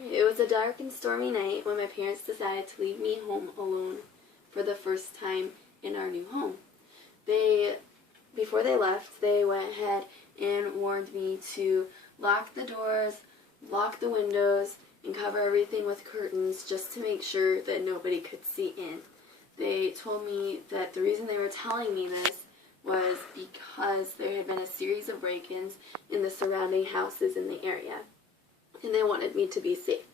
It was a dark and stormy night when my parents decided to leave me home alone for the first time in our new home. Before they left, they went ahead and warned me to lock the doors, lock the windows, and cover everything with curtains just to make sure that nobody could see in. They told me that the reason they were telling me this was because there had been a series of break-ins in the surrounding houses in the area, and they wanted me to be safe.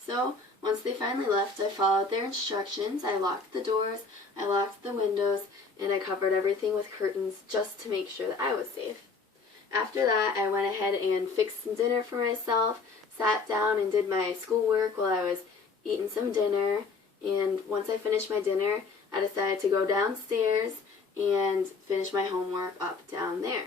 So, once they finally left, I followed their instructions. I locked the doors, I locked the windows, and I covered everything with curtains just to make sure that I was safe. After that, I went ahead and fixed some dinner for myself, sat down and did my schoolwork while I was eating some dinner, and once I finished my dinner, I decided to go downstairs and finish my homework up down there.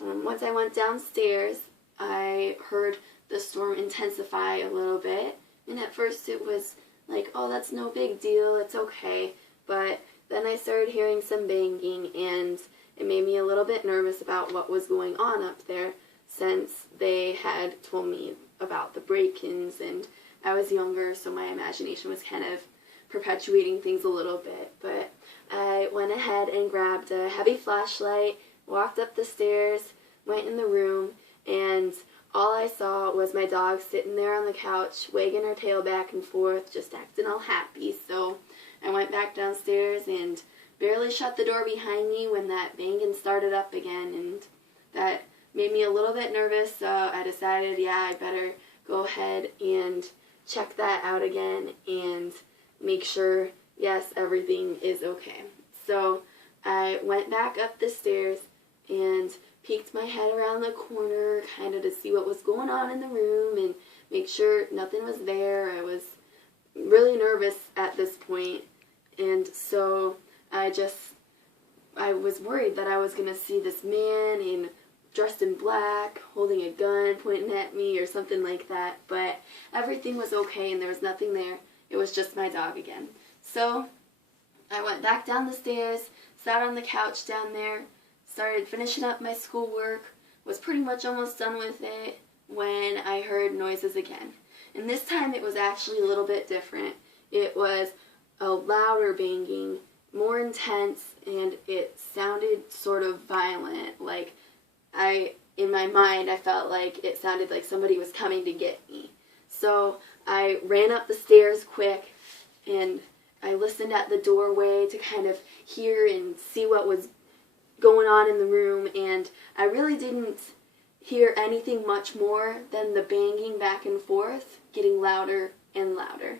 Once I went downstairs, I heard the storm intensify a little bit, and at first it was like, oh, that's no big deal, it's okay, but then I started hearing some banging, and it made me a little bit nervous about what was going on up there, since they had told me about the break-ins, and I was younger, so my imagination was kind of perpetuating things a little bit. But I went ahead and grabbed a heavy flashlight, walked up the stairs, went in the room, and all I saw was my dog sitting there on the couch, wagging her tail back and forth, just acting all happy. So I went back downstairs and barely shut the door behind me when that banging started up again, and that made me a little bit nervous, so I decided, yeah, I better go ahead and check that out again and make sure, yes, everything is okay. So I went back up the stairs and peeked my head around the corner kind of to see what was going on in the room and make sure nothing was there. I was really nervous at this point, and so I was worried that I was going to see this man dressed in black, holding a gun, pointing at me or something like that, but everything was okay and there was nothing there. It was just my dog again. So I went back down the stairs, sat on the couch down there, started finishing up my schoolwork, was pretty much almost done with it when I heard noises again. And this time it was actually a little bit different. It was a louder banging, more intense, and it sounded sort of violent. Like, in my mind, I felt like it sounded like somebody was coming to get me. So I ran up the stairs quick, and I listened at the doorway to kind of hear and see what was going on in the room, and I really didn't hear anything much more than the banging back and forth, getting louder and louder.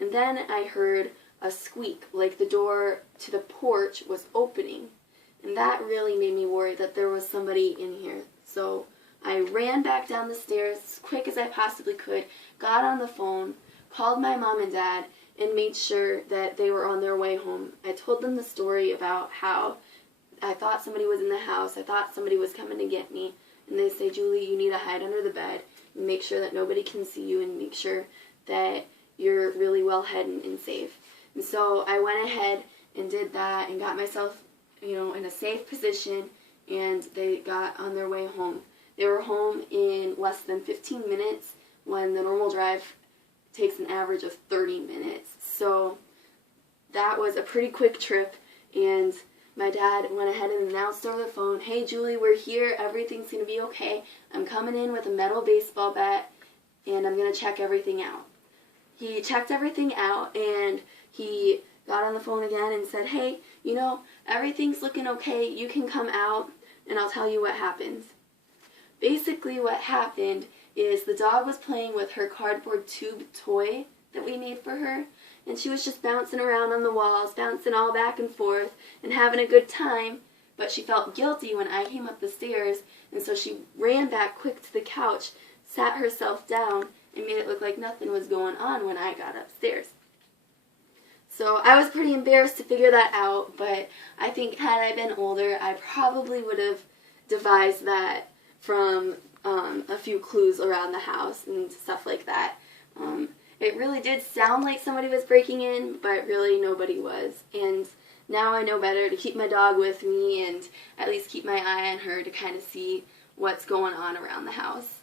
And then I heard a squeak, like the door to the porch was opening, and that really made me worry that there was somebody in here. So I ran back down the stairs as quick as I possibly could, got on the phone, called my mom and dad, and made sure that they were on their way home. I told them the story about how I thought somebody was in the house, I thought somebody was coming to get me, and they say, Julie, you need to hide under the bed and make sure that nobody can see you and make sure that you're really well hidden and safe. And so I went ahead and did that and got myself, in a safe position, and they got on their way home. They were home in less than 15 minutes when the normal drive takes an average of 30 minutes. So that was a pretty quick trip, and my dad went ahead and announced over the phone, hey Julie, we're here, everything's going to be okay. I'm coming in with a metal baseball bat, and I'm going to check everything out. He checked everything out, and he got on the phone again and said, hey, everything's looking okay, you can come out, and I'll tell you what happens. Basically what happened is the dog was playing with her cardboard tube toy that we made for her, and she was just bouncing around on the walls, bouncing all back and forth, and having a good time, but she felt guilty when I came up the stairs, and so she ran back quick to the couch, sat herself down, and made it look like nothing was going on when I got upstairs. So I was pretty embarrassed to figure that out, but I think had I been older, I probably would have devised that from a few clues around the house and stuff like that. It really did sound like somebody was breaking in, but really nobody was. And now I know better to keep my dog with me and at least keep my eye on her to kind of see what's going on around the house.